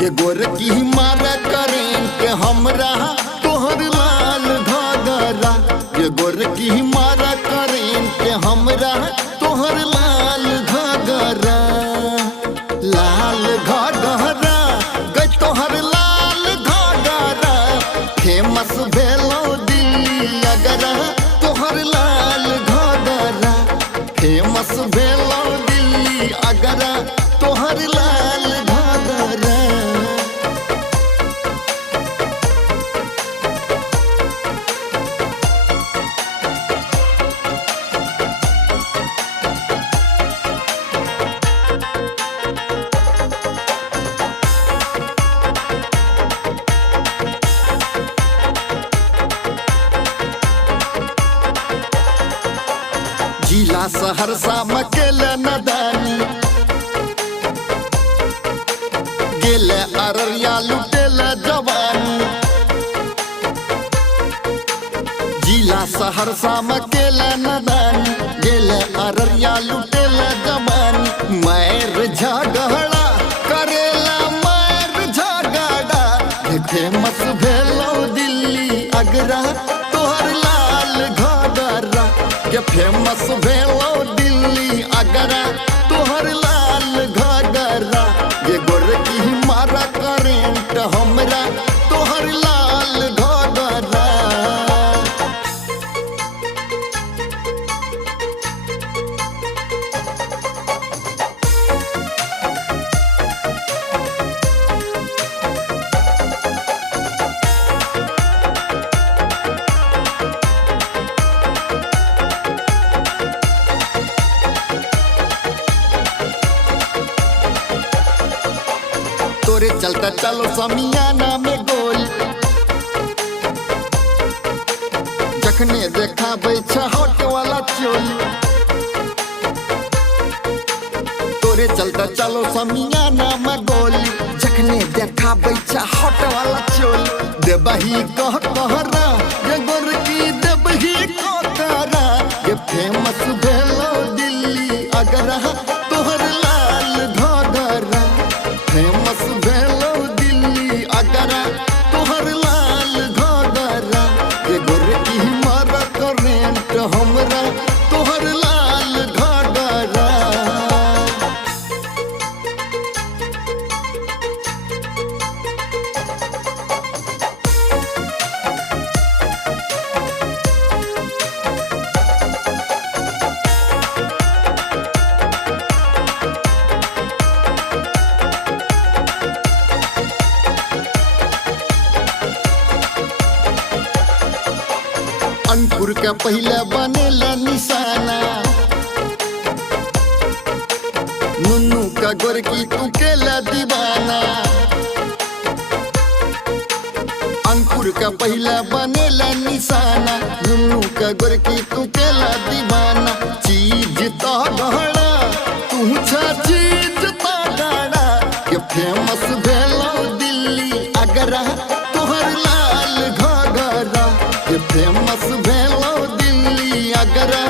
के गोर की मारा करें के हमरा तोहर लाल घाघरा के गोर की मारा करें के हमरा तोहर लाल घाघरा लाल घाघरा गई तोहर लाल घाघरा फेमस भेलो दिल्ली अगरा तोहर लाल घाघरा फेमस भेलो दिल्ली अगरा तोहर लाल घाघरा। जिला सहरसा मकेले नदानी गेले अररिया लुटेले जवानी जिला सहरसा मकेले नदानी गेले अररिया लुटेले जवानी मैर झगड़ा करेला मैर झगड़ा फेमस भेलो दिल्ली अगरा तोहर लाल घाघरा के फेमस भेलो दिल्ली अगरा तोहर लाल घाघरा ये गोर की मारा करेंट हमरा तोहर लाल घाघरा। तोरे चलता चलो समियाना में गोल जखने देखा बैठा हॉट वाला चोली तोरे चलता चलो समियाना में गोली जखने देखा बैठा हॉट वाला चोली देबही कह कहरा ये गोर की देबही कहरा ये फेमस भेलो दिल्ली अगरा तोहर लाल घाघरा फेमस भेलो दिल्ली अगरा तोहर लाल घाघरा ये गोर की मारा करेंट हमरा तोहर लाल घाघरा। अंकुर के पहले बनेला निशाना नुन्नू का गोरकी तू केला दीवाना अंकुर का पहले बनेला निशाना नुन्नू का गोरकी तू केला दीवाना चीज तो गहरा तू छा चीज तो गहरा ये फेमस भेलो दिल्ली अगरा तोहर लाल घाघरा ये फेमस भेलो दिल्ली अगरा